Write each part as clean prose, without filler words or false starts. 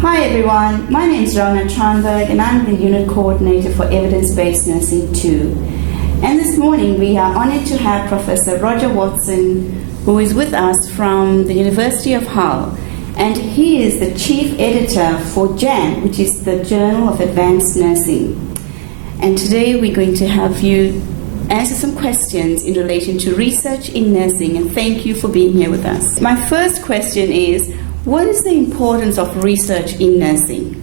Hi everyone, my name is Rona Tranberg and I'm the Unit Coordinator for Evidence-Based Nursing 2. And this morning we are honoured to have Professor Roger Watson, who is with us from the University of Hull. And he is the Chief Editor for JAN, which is the Journal of Advanced Nursing. And today we're going to have you answer some questions in relation to research in nursing, and thank you for being here with us. My first question is, what is the importance of research in nursing?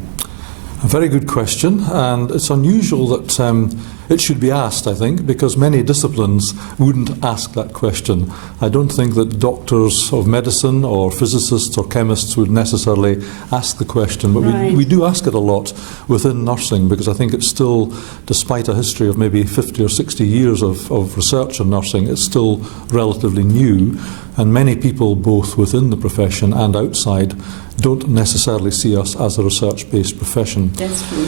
A very good question, and it's unusual that it should be asked, I think, because many disciplines wouldn't ask that question. I don't think that doctors of medicine or physicists or chemists would necessarily ask the question, but we do ask it a lot within nursing, because I think it's still, despite a history of maybe 50 or 60 years of research in nursing, it's still relatively new, and many people, both within the profession and outside, don't necessarily see us as a research-based profession. That's true.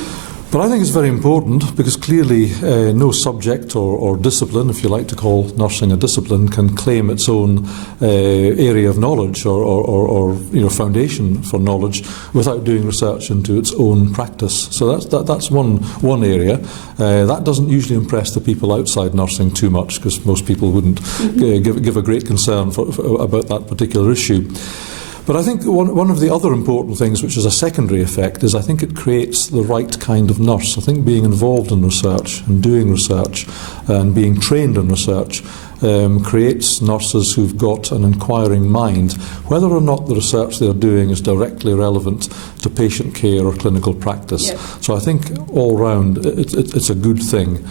But I think it's very important, because clearly no subject or discipline, if you like to call nursing a discipline, can claim its own area of knowledge or foundation for knowledge without doing research into its own practice. So that's one area. That doesn't usually impress the people outside nursing too much, because most people wouldn't give a great concern about that particular issue. But I think one of the other important things, which is a secondary effect, is I think it creates the right kind of nurse. I think being involved in research and doing research and being trained in research creates nurses who've got an inquiring mind, whether or not the research they're doing is directly relevant to patient care or clinical practice. Yep. So I think all round it's a good thing.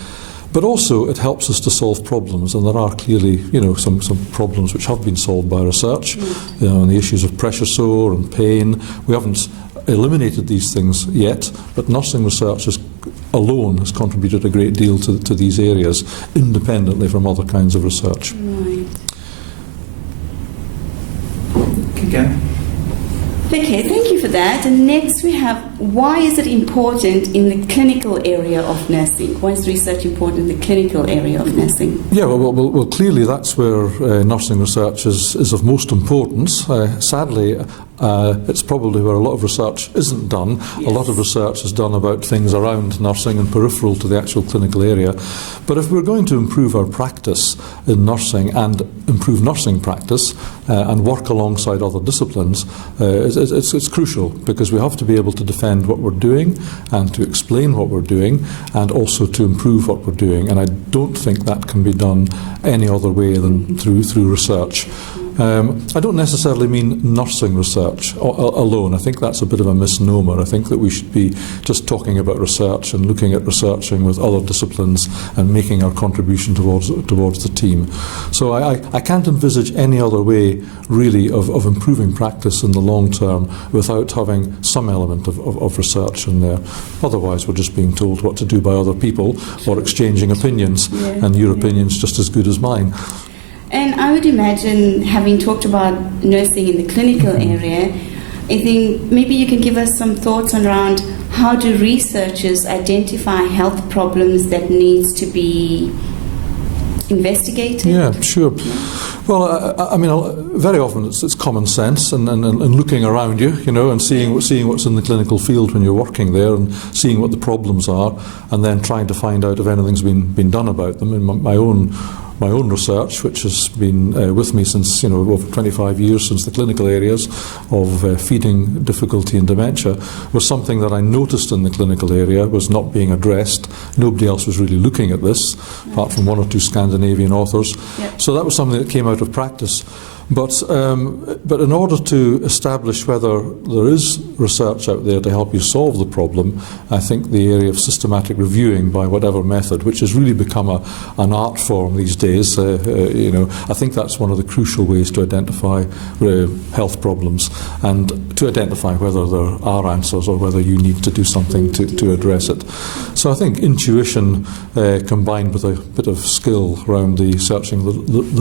But also it helps us to solve problems, and there are clearly, some problems which have been solved by research. And the issues of pressure sore and pain. We haven't eliminated these things yet, but nursing research alone has contributed a great deal to these areas, independently from other kinds of research. Right. Okay. Okay, thank you for that. And next we have, why is it important in the clinical area of nursing? Why is research important in the clinical area of nursing? Yeah, well clearly that's where nursing research is of most importance. Sadly, it's probably where a lot of research isn't done. Yes. A lot of research is done about things around nursing and peripheral to the actual clinical area. But if we're going to improve our practice in nursing and improve nursing practice and work alongside other disciplines, it's crucial, because we have to be able to defend what we're doing and to explain what we're doing and also to improve what we're doing. And I don't think that can be done any other way than through research. I don't necessarily mean nursing research alone. I think that's a bit of a misnomer. I think that we should be just talking about research and looking at researching with other disciplines and making our contribution towards the team. So I can't envisage any other way really of improving practice in the long term without having some element of research in there. Otherwise we're just being told what to do by other people or exchanging opinions, and your opinion's just as good as mine. And I would imagine, having talked about nursing in the clinical area, I think maybe you can give us some thoughts around how do researchers identify health problems that needs to be investigated? Yeah, sure. Well, I mean, very often it's common sense and looking around you, and seeing what's in the clinical field when you're working there, and seeing what the problems are, and then trying to find out if anything's been done about them. In my own research, which has been with me since over 25 years, since the clinical areas of feeding difficulty and dementia, was something that I noticed in the clinical area was not being addressed. Nobody else was really looking at this, apart from one or two Scandinavian authors. Yep. So that was something that came out of practice. But in order to establish whether there is research out there to help you solve the problem, I think the area of systematic reviewing by whatever method, which has really become an art form these days, I think that's one of the crucial ways to identify health problems and to identify whether there are answers or whether you need to do something to address it. So I think intuition combined with a bit of skill around the searching the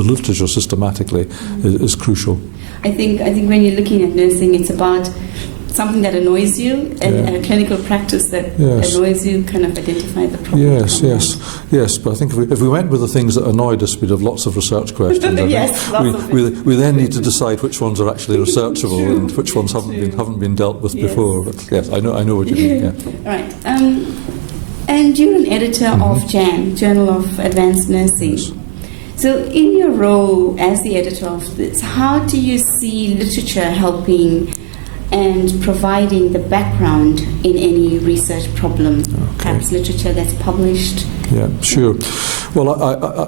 literature systematically is crucial. I think when you're looking at nursing, it's about something that annoys you, and a clinical practice that annoys you, kind of identify the problem. Yes. But I think if we went with the things that annoyed us, we'd have lots of research questions. We then need to decide which ones are actually researchable and which ones haven't been dealt with before. But yes, I know what you mean. Yeah. Right. And you're an editor of JAN, Journal of Advanced Nursing. Yes. So in your role as the editor of this, how do you see literature helping and providing the background in any research problem? Perhaps literature that's published? Yeah, sure. Well,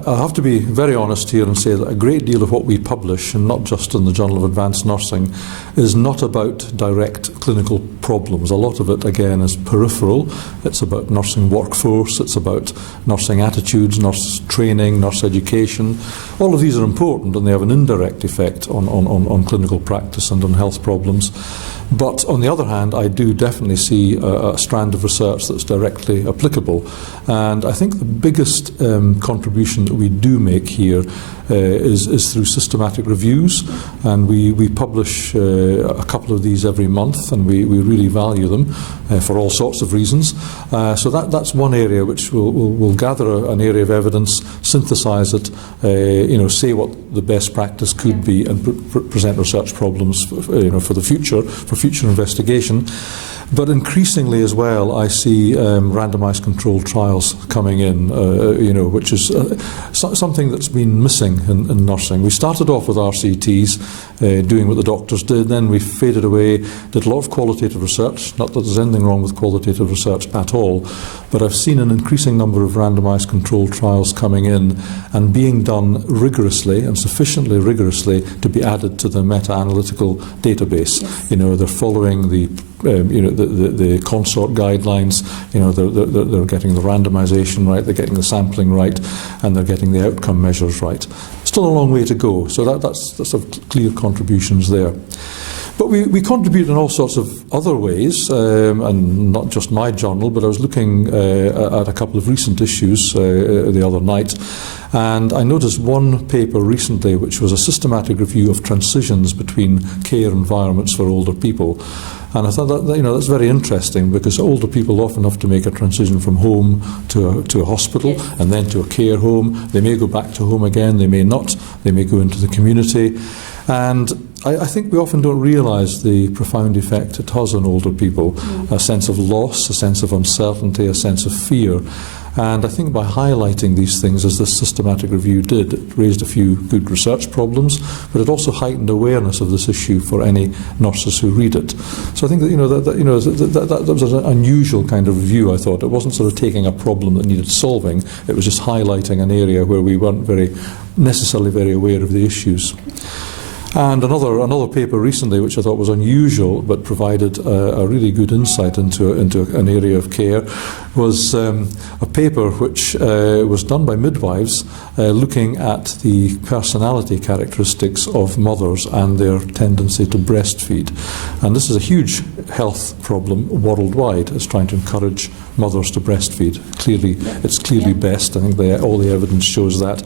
I have to be very honest here and say that a great deal of what we publish, and not just in the Journal of Advanced Nursing, is not about direct clinical problems. A lot of it, again, is peripheral. It's about nursing workforce, it's about nursing attitudes, nurse training, nurse education. All of these are important, and they have an indirect effect on clinical practice and on health problems. But on the other hand, I do definitely see a strand of research that's directly applicable. And I think the biggest contribution that we do make here is through systematic reviews. And we publish a couple of these every month, and we really value them for all sorts of reasons. So that's one area which we'll gather an area of evidence, synthesize it, say what the best practice could be, and present research problems for the future, for future investigation. But increasingly as well, I see randomised controlled trials coming in, which is something that's been missing in nursing. We started off with RCTs, doing what the doctors did, then we faded away, did a lot of qualitative research. Not that there's anything wrong with qualitative research at all, but I've seen an increasing number of randomised controlled trials coming in and being done rigorously and sufficiently rigorously to be added to the meta-analytical database. Yes. They're following the consort guidelines. They're getting the randomization right, they're getting the sampling right, and they're getting the outcome measures right. Still a long way to go, so that's sort of clear contributions there. But we contribute in all sorts of other ways, and not just my journal, but I was looking at a couple of recent issues the other night, and I noticed one paper recently which was a systematic review of transitions between care environments for older people. And I thought that that's very interesting, because older people often have to make a transition from home to a hospital, yes, and then to a care home. They may go back to home again, they may not, they may go into the community. And I think we often don't realise the profound effect it has on older people, a sense of loss, a sense of uncertainty, a sense of fear. And I think by highlighting these things, as this systematic review did, it raised a few good research problems, but it also heightened awareness of this issue for any nurses who read it. So I think that was an unusual kind of review, I thought. It wasn't sort of taking a problem that needed solving, it was just highlighting an area where we weren't necessarily very aware of the issues. And another paper recently, which I thought was unusual but provided a really good insight into an area of care, was a paper which was done by midwives looking at the personality characteristics of mothers and their tendency to breastfeed. And this is a huge health problem worldwide. It's trying to encourage mothers to breastfeed. It's clearly best. I think all the evidence shows that.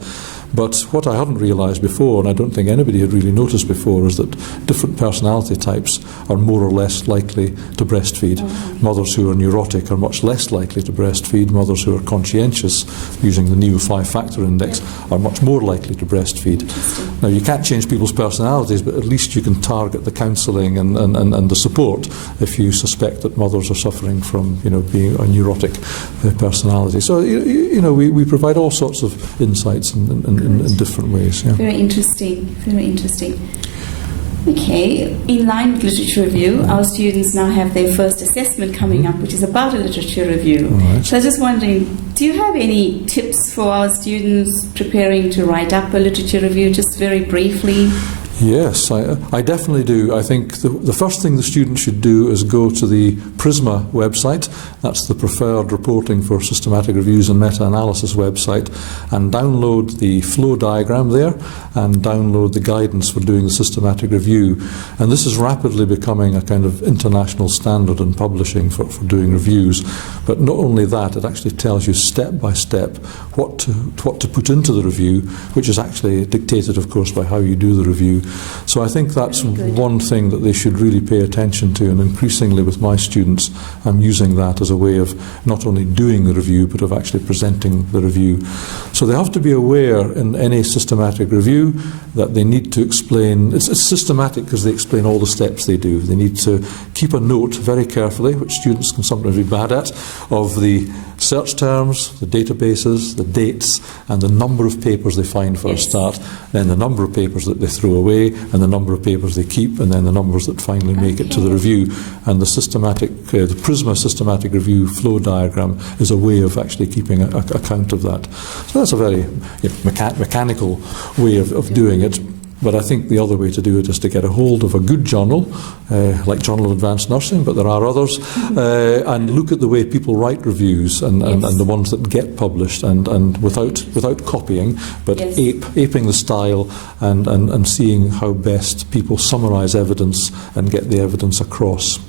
But what I hadn't realised before, and I don't think anybody had really noticed before, is that different personality types are more or less likely to breastfeed. Mm-hmm. Mothers who are neurotic are much less likely to breastfeed. Mothers who are conscientious, using the new 5-factor index, are much more likely to breastfeed. Now, you can't change people's personalities, but at least you can target the counselling and the support if you suspect that mothers are suffering from being a neurotic personality. So we provide all sorts of insights in different ways. Yeah. Very interesting, very interesting. Okay, in line with literature review, our students now have their first assessment coming up, which is about a literature review. Right. So I was just wondering, do you have any tips for our students preparing to write up a literature review, just very briefly? Yes, I definitely do. I think the first thing the student should do is go to the PRISMA website. That's the Preferred Reporting for Systematic Reviews and Meta-Analysis website, and download the flow diagram there and download the guidance for doing the systematic review. And this is rapidly becoming a kind of international standard in publishing for doing reviews. But not only that, it actually tells you step by step what to put into the review, which is actually dictated, of course, by how you do the review. So I think that's one thing that they should really pay attention to, and increasingly with my students I'm using that as a way of not only doing the review but of actually presenting the review. So they have to be aware in any systematic review that they need to explain, it's systematic because they explain all the steps they do. They need to keep a note very carefully, which students can sometimes be bad at, of the search terms, the databases, the dates, and the number of papers they find for a start, then the number of papers that they throw away, and the number of papers they keep, and then the numbers that finally make it to the review. And the systematic, the PRISMA systematic review flow diagram is a way of actually keeping account of that. So that's a very mechanical way of doing it. But I think the other way to do it is to get a hold of a good journal, like Journal of Advanced Nursing, but there are others, and look at the way people write reviews and the ones that get published, and without copying, but aping the style and seeing how best people summarise evidence and get the evidence across.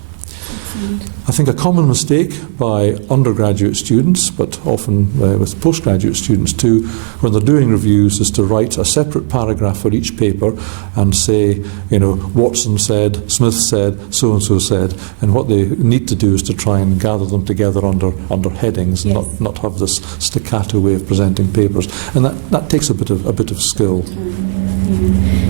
I think a common mistake by undergraduate students, but often with postgraduate students too, when they're doing reviews, is to write a separate paragraph for each paper and say, Watson said, Smith said, so-and-so said, and what they need to do is to try and gather them together under headings and not have this staccato way of presenting papers. And that takes a bit of skill.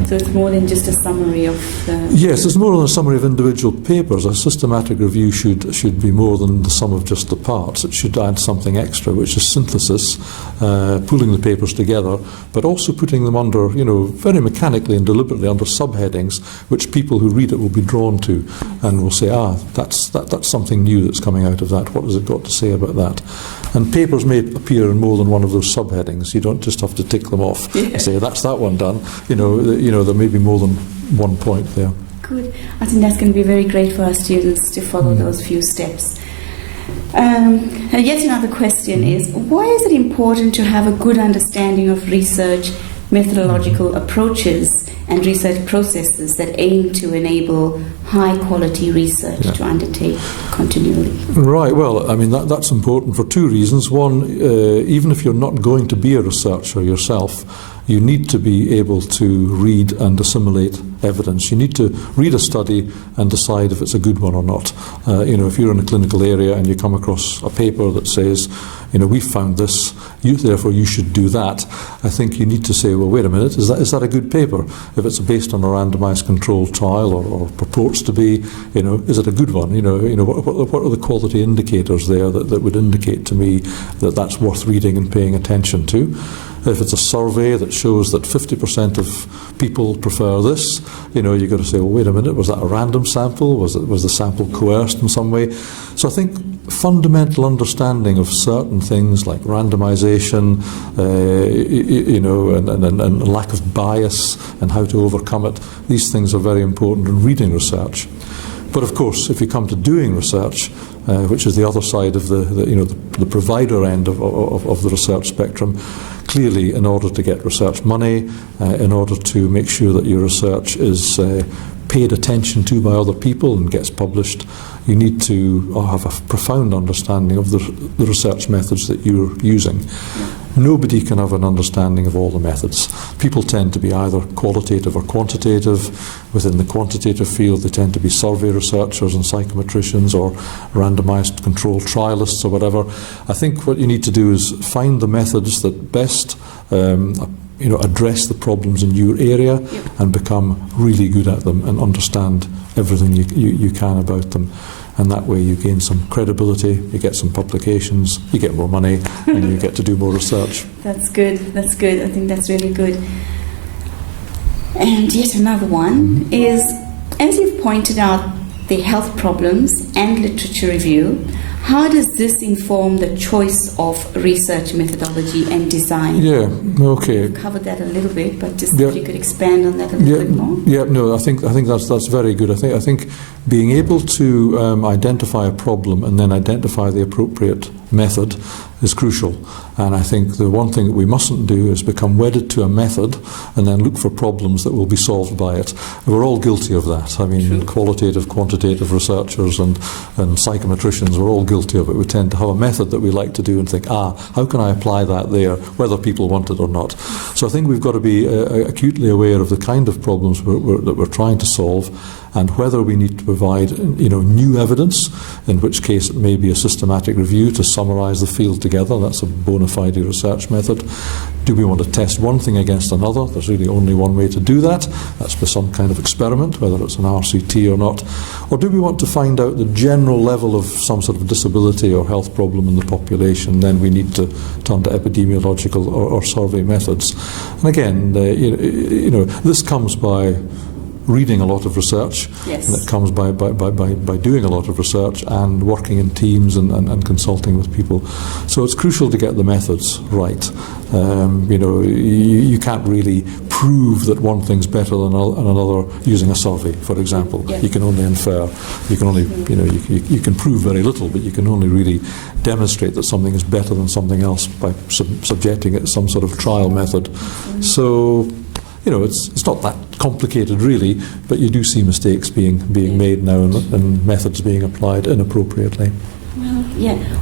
So it's more than just a summary of the... Yes, it's more than a summary of individual papers. A systematic review should be more than the sum of just the parts. It should add something extra, which is synthesis, pulling the papers together, but also putting them under, very mechanically and deliberately under subheadings, which people who read it will be drawn to and will say, that's something new that's coming out of that. What has it got to say about that? And papers may appear in more than one of those subheadings. You don't just have to tick them off and say, that's that one done. There may be more than one point there. Good. I think that's going to be very great for our students to follow those few steps. And yet another question is, why is it important to have a good understanding of research, methodological approaches and research processes that aim to enable high-quality research to undertake continually? Right. Well, I mean, that's important for two reasons. One, even if you're not going to be a researcher yourself, you need to be able to read and assimilate evidence. You need to read a study and decide if it's a good one or not. If you're in a clinical area and you come across a paper that says, we found this, therefore you should do that, I think you need to say, well, wait a minute, is that a good paper? If it's based on a randomised controlled trial or purports to be, is it a good one? What are the quality indicators there that would indicate to me that that's worth reading and paying attention to? If it's a survey that shows that 50% of people prefer this, you've got to say, well, wait a minute, was that a random sample? Was the sample coerced in some way? So I think fundamental understanding of certain things like randomization, and lack of bias and how to overcome it, these things are very important in reading research. But of course, if you come to doing research, which is the other side of the provider end of the research spectrum, clearly, in order to get research money, in order to make sure that your research is paid attention to by other people and gets published, you need to have a profound understanding of the research methods that you're using. Nobody can have an understanding of all the methods. People tend to be either qualitative or quantitative. Within the quantitative field, they tend to be survey researchers and psychometricians or randomised controlled trialists or whatever. I think what you need to do is find the methods that best address the problems in your area and become really good at them and understand everything you can about them. And that way you gain some credibility, you get some publications, you get more money, and you get to do more research. That's good. I think that's really good. And yet another one is, as you've pointed out, the health problems and literature review. How does this inform the choice of research methodology and design? Yeah, okay. We've covered that a little bit, but just if you could expand on that a little bit more. Yeah, no, I think that's very good. I think being able to identify a problem and then identify the appropriate method is crucial. And I think the one thing that we mustn't do is become wedded to a method and then look for problems that will be solved by it. We're all guilty of that. I mean, True. qualitative, quantitative researchers and psychometricians, we're all guilty of it. We tend to have a method that we like to do and think, how can I apply that there, whether people want it or not? So I think we've got to be acutely aware of the kind of problems that we're trying to solve, and whether we need to provide new evidence, in which case it may be a systematic review to summarise the field together. That's a bona fide research method. Do we want to test one thing against another? There's really only one way to do that. That's by some kind of experiment, whether it's an RCT or not. Or do we want to find out the general level of some sort of disability or health problem in the population? Then we need to turn to epidemiological or survey methods. And again, this comes by reading a lot of research, Yes. and it comes by doing a lot of research and working in teams and consulting with people. So it's crucial to get the methods right. You can't really prove that one thing's better than another using a survey, for example. Yeah. You can only infer. You can only, you can prove very little, but you can only really demonstrate that something is better than something else by subjecting it to some sort of trial method. Mm-hmm. So, it's not that complicated really, but you do see mistakes being made now and methods being applied inappropriately.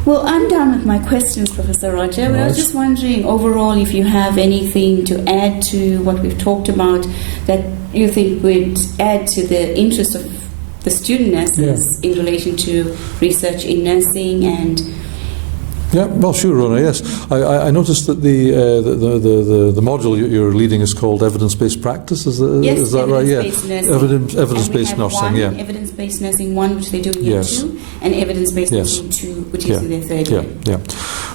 Well, I'm done with my questions, Professor Roger. But I was just wondering, overall, if you have anything to add to what we've talked about that you think would add to the interest of the student nurses in relation to research in nursing and... Yeah, well, sure, Rona. Yes, I noticed that the module you're leading is called evidence-based practice. Is that right? Yeah, evidence-based nursing. Yeah, evidence-based nursing 1, which they do in year 2, and evidence-based nursing 2, which is in their third year. Yeah.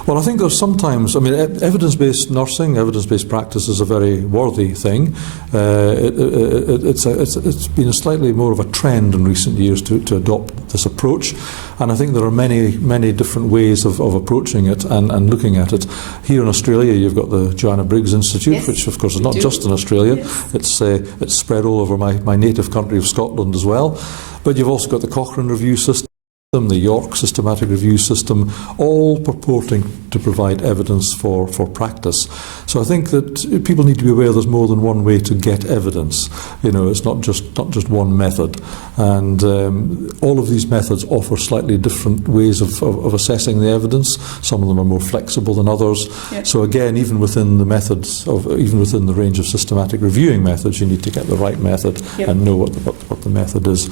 Well, I think there's sometimes. I mean, evidence-based nursing, evidence-based practice is a very worthy thing. It's been a slightly more of a trend in recent years to adopt this approach, and I think there are many different ways of approaching it and looking at it. Here in Australia, you've got the Joanna Briggs Institute, which of course is not just in Australia. Yes. It's spread all over my native country of Scotland as well. But you've also got the Cochrane Review System, the York Systematic Review System, all purporting to provide evidence for practice. So I think that people need to be aware there's more than one way to get evidence. It's not just one method, and all of these methods offer slightly different ways of assessing the evidence. Some of them are more flexible than others. Yep. So again, even within the range of systematic reviewing methods, you need to get the right method and know what the method is.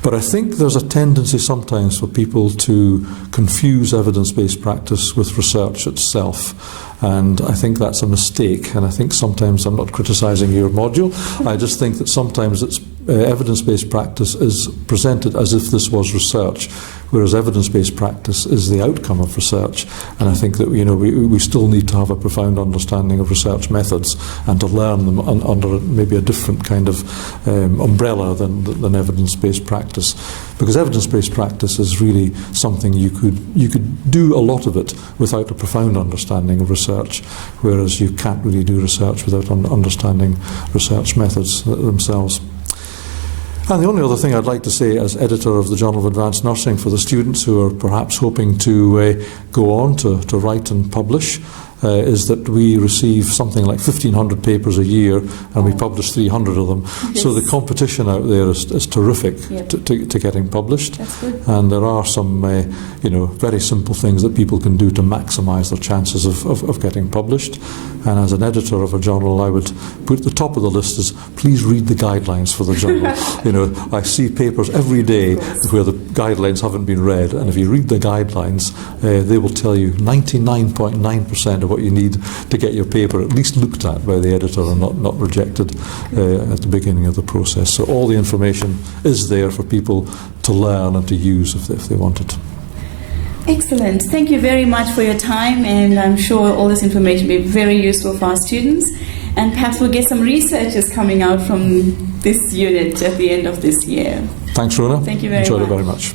But I think there's a tendency sometimes for people to confuse evidence-based practice with research itself. And I think that's a mistake. And I think sometimes, I'm not criticising your module, I just think that sometimes evidence-based practice is presented as if this was research, whereas evidence-based practice is the outcome of research. And I think that we still need to have a profound understanding of research methods and to learn them under maybe a different kind of umbrella than evidence-based practice. Because evidence-based practice is really something you could do a lot of it without a profound understanding of research, whereas you can't really do research without understanding research methods themselves. And the only other thing I'd like to say as editor of the Journal of Advanced Nursing for the students who are perhaps hoping to go on to write and publish is that we receive something like 1,500 papers a year, and we publish 300 of them. Yes. So the competition out there is terrific to getting published. That's good. And there are some very simple things that people can do to maximise their chances of getting published. And as an editor of a journal, I would put at the top of the list is please read the guidelines for the journal. I see papers every day where the guidelines haven't been read, and if you read the guidelines, they will tell you 99.9% of what you need to get your paper at least looked at by the editor and not rejected at the beginning of the process. So all the information is there for people to learn and to use if they want it. Excellent. Thank you very much for your time, and I'm sure all this information will be very useful for our students, and perhaps we'll get some researchers coming out from this unit at the end of this year. Thanks, Rona. Thank you very much. Enjoyed it very much.